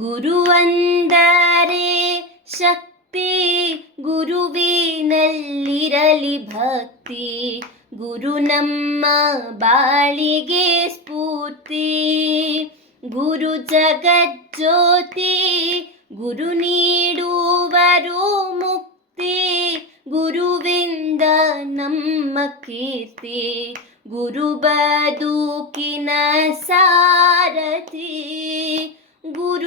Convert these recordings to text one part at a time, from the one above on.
ಗುರುವಂದರೆ ಶಕ್ತಿ ಗುರುವಿನಲ್ಲಿರಲಿ ಭಕ್ತಿ. ಗುರು ನಮ್ಮ ಬಾಳಿಗೆ ಸ್ಫೂರ್ತಿ. ಗುರು ಜಗಜ್ಯೋತಿ, ಗುರು ನೀಡುವರು ಮುಕ್ತಿ. ಗುರುವಿಂದ ನಮ್ಮ ಕೀರ್ತಿ. ಗುರು ಬದುಕಿನ ಸಾರಥಿ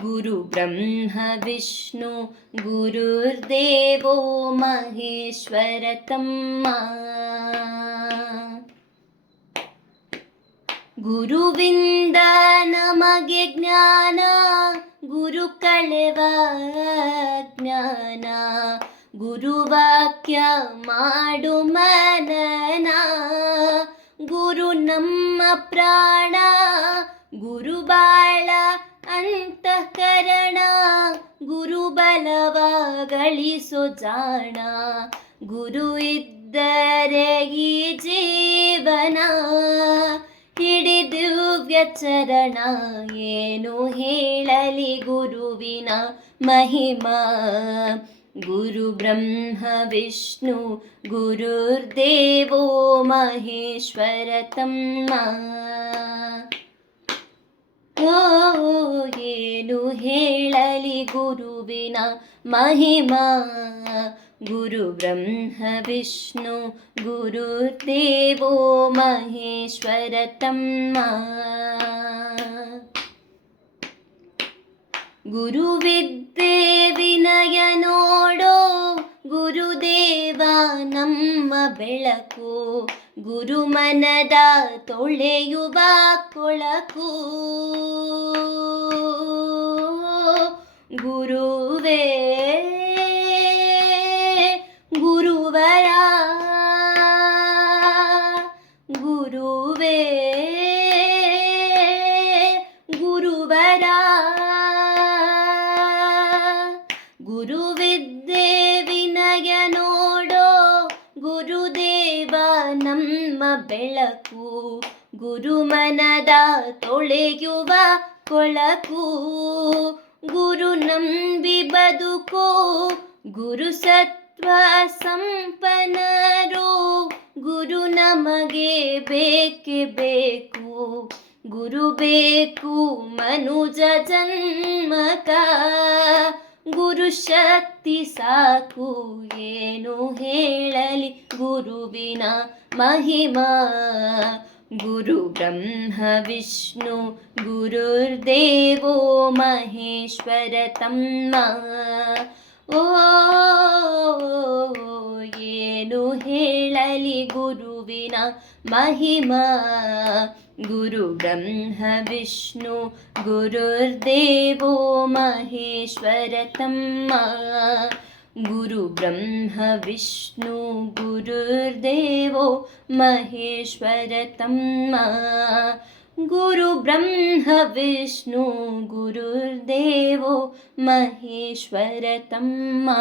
ಗುರು ಬ್ರಹ್ಮ ವಿಷ್ಣು ಗುರುರ್ದೇವೋ ಮಹೇಶ್ವರ ತಮ್ಮ ಗುರುವಿಂದ ನಮಗೆ ಜ್ಞಾನ ಗುರು ಕಳೆವ ಜ್ಞಾನ ಗುರುವಾಕ್ಯ ಮಾಡು ಮನನ ಗುರು ನಮ್ಮ ಪ್ರಾಣ ಗುರು ಬಾಳ ಅಂತಃಕರಣ ಗುರು ಬಲವ ಗಳಿಸೋ ಜಾಣ ಗುರು ಇದ್ದರೆ ಈ ಜೀವನ ಹಿಡಿದಿವ್ಯ ಚರಣ ಏನು ಹೇಳಲಿ ಗುರುವಿನ ಮಹಿಮಾ ಗುರು ಬ್ರಹ್ಮ ವಿಷ್ಣು ಗುರುರ್ದೇವೋ ಮಹೇಶ್ವರ ತಮ್ಮ ಓ ಏನು ಹೇಳಲಿ ಗುರುವಿನ ಮಹಿಮಾ ಗುರು ಬ್ರಹ್ಮ ವಿಷ್ಣು ಗುರುರ್ದೇವೋ ಮಹೇಶ್ವರ ತಮ್ಮ ಗುರುವಿದ್ದೆ ವಿನಯ ನೋಡೋ ಗುರುದೇವ ನಮ್ಮ ಬೆಳಕು ಗುರು ಮನದ ತೊಳೆಯುವ ಕೊಳಕು ಗುರುವೇ ಗುರುವರ ಗುರುವೇ ಗುರುವರ ಗುರುವಿದ್ದೆ ವಿನಯ ನೋಡೋ ಗುರುದೇವ ನಮ್ಮ ಬೆಳಕು ಗುರುಮನದ ತೊಳೆಯುವ ಕೊಳಕು ಗುರು ನಂಬಿ ಬದುಕೋ, ಗುರು ಸತ್ವ ಸಂಪನ್ನರು ಗುರು ನಮಗೆ ಬೇಕೆ ಬೇಕು, ಗುರು ಬೇಕು ಮನುಜ ಜನ್ಮಕ. ಗುರು ಶಕ್ತಿ ಸಾಕು ಏನು ಹೇಳಲಿ ಗುರುವಿನ ಮಹಿಮಾ. ಗುರು ಬ್ರಹ್ಮ ವಿಷ್ಣು ಗುರುರ್ದೇವೋ ಮಹೇಶ್ವರ ತಮ್ಮ ಓ ಏನು ಹೇಳಲಿ ಗುರುವಿನ ಮಹಿಮಾ ಗುರು ಬ್ರಹ್ಮ ವಿಷ್ಣು ಗುರುರ್ದೇವೋ ಮಹೇಶ್ವರ ತಮ್ಮ गुरुब्रह्मविष्णु गुरुर्देवो महेश्वरतं मा गुरुब्रह्मविष्णु गुरुर्देवो महेश्वर तं मा